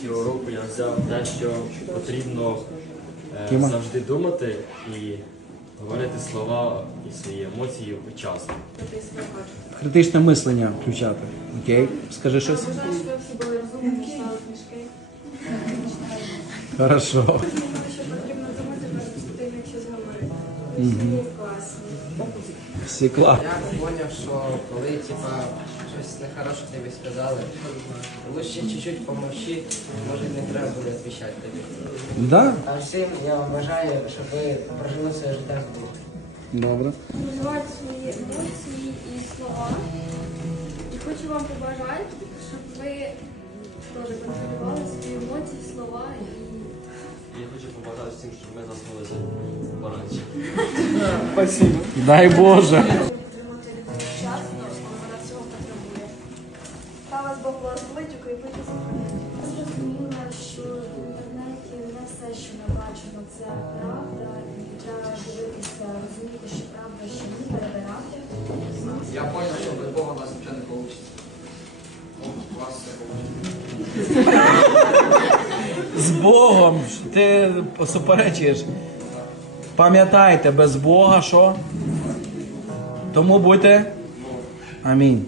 сьогоднішнього уроку я взяв те, що потрібно е, завжди думати і говорити слова і свої емоції вчасно. Критичне мислення включати. Окей? Скажи щось. Хорошо. Думаю, що потрібно думати перед тим, як щось. Всі класні. Я поняв, що коли типа щось нехороше тобі сказали, лучше чуть-чуть помовчи, може не треба буде відповідати тобі. Да? А всім я вам бажаю, щоб ви прожили своє життя з Богом. Добре. Розвивати свої емоції і слова. І хочу вам побажати, щоб ви теж контролювали свої емоції, слова і Я хочу побажати всім, щоб ми заснулися поранче. Дай Боже. Та вас Бог благословить, укріпить і захоронить. Зрозуміла, що в інтернеті не все, що ми бачимо, це правда, і треба дивитися, розуміти, що правда, що ні, перебирати. Я понял, що без Бога у нас нічого не вийде. У вас все вийде. З Богом. Ти суперечуєш. Пам'ятайте, без Бога що? Тому будьте. Амінь.